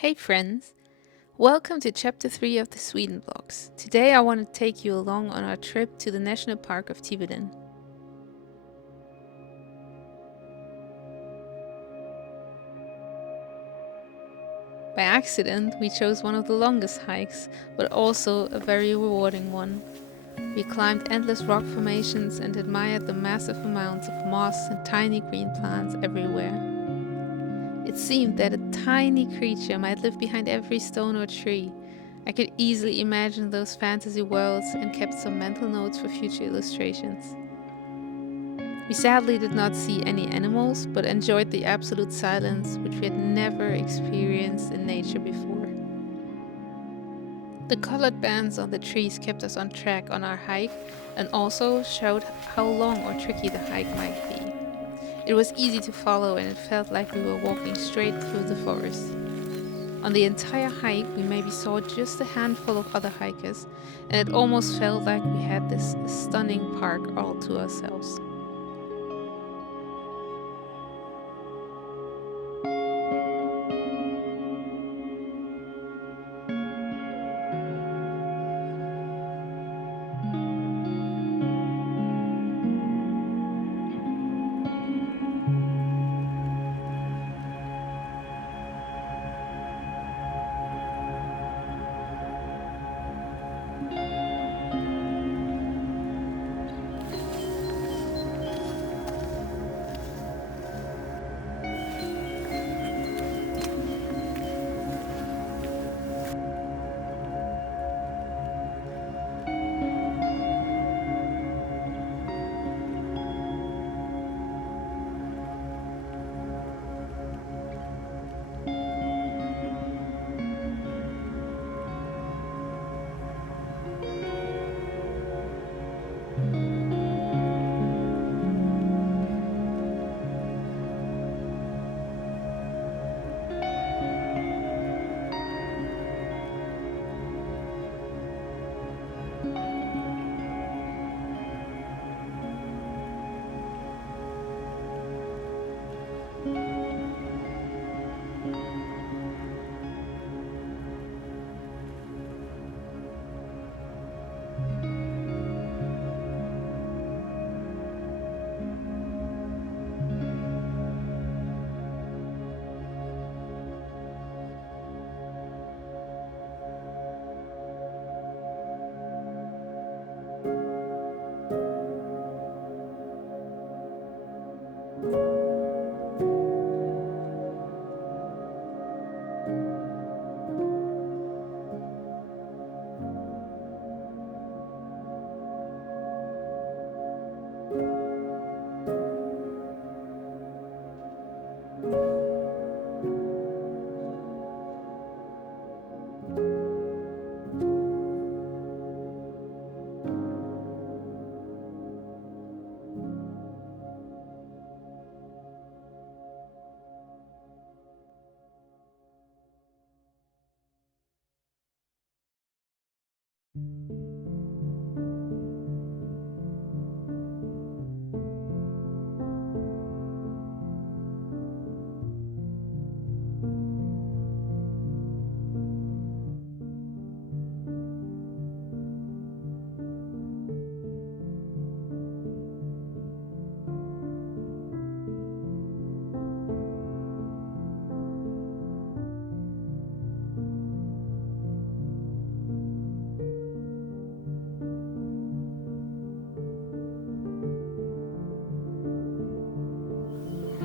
Hey friends, welcome to chapter 3 of the Sweden vlogs. Today I want to take you along on our trip to the Nationalpark of Tiveden. By accident, we chose one of the longest hikes, but also a very rewarding one. We climbed endless rock formations and admired the massive amounts of moss and tiny green plants everywhere. It seemed that a tiny creature might live behind every stone or tree. I could easily imagine those fantasy worlds and kept some mental notes for future illustrations. We sadly did not see any animals, but enjoyed the absolute silence which we had never experienced in nature before. The colored bands on the trees kept us on track on our hike and also showed how long or tricky the hike might be. It was easy to follow and it felt like we were walking straight through the forest. On the entire hike, we maybe saw just a handful of other hikers, and it almost felt like we had this stunning park all to ourselves.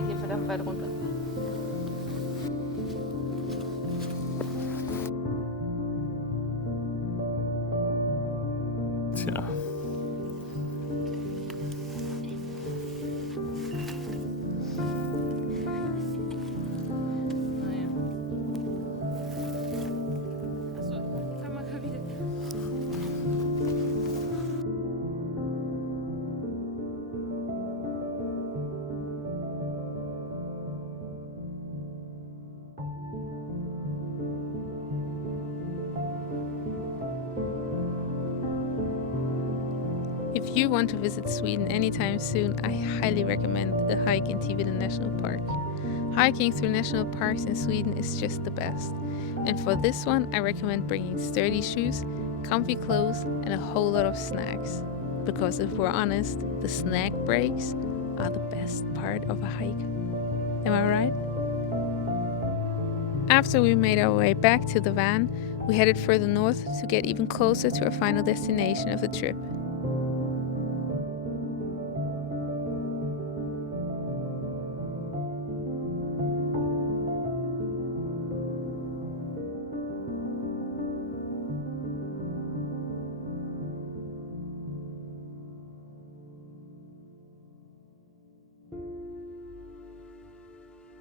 Hier verdammt weit runter. Tja. Naja. Achso, die Kamera wieder. If you want to visit Sweden anytime soon, I highly recommend a hike in Tiveden National Park. Hiking through national parks in Sweden is just the best. And for this one, I recommend bringing sturdy shoes, comfy clothes, and a whole lot of snacks. Because if we're honest, the snack breaks are the best part of a hike. Am I right? After we made our way back to the van, we headed further north to get even closer to our final destination of the trip.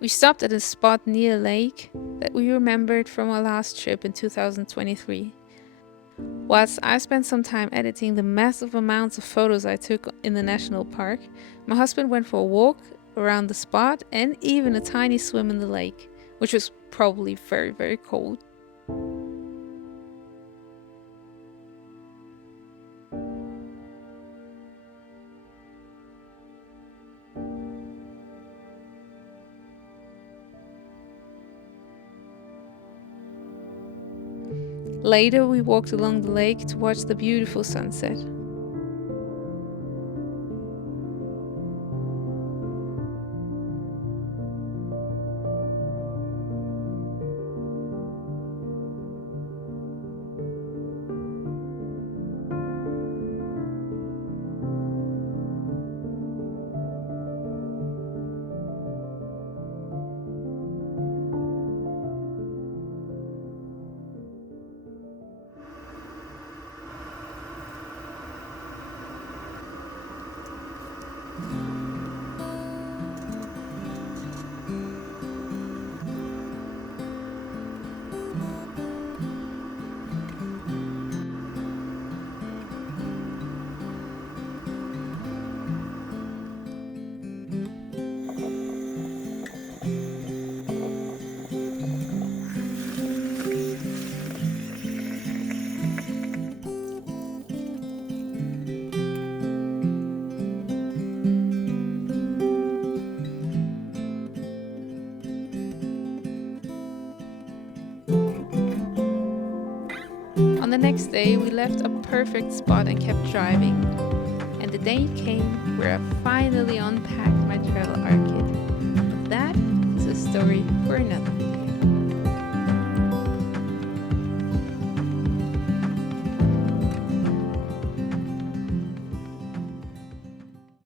We stopped at a spot near a lake that we remembered from our last trip in 2023. Whilst I spent some time editing the massive amounts of photos I took in the national park, my husband went for a walk around the spot and even a tiny swim in the lake, which was probably very, very cold. Later, we walked along the lake to watch the beautiful sunset. On the next day, we left a perfect spot and kept driving. And the day came where I finally unpacked my travel kit. But that is a story for another.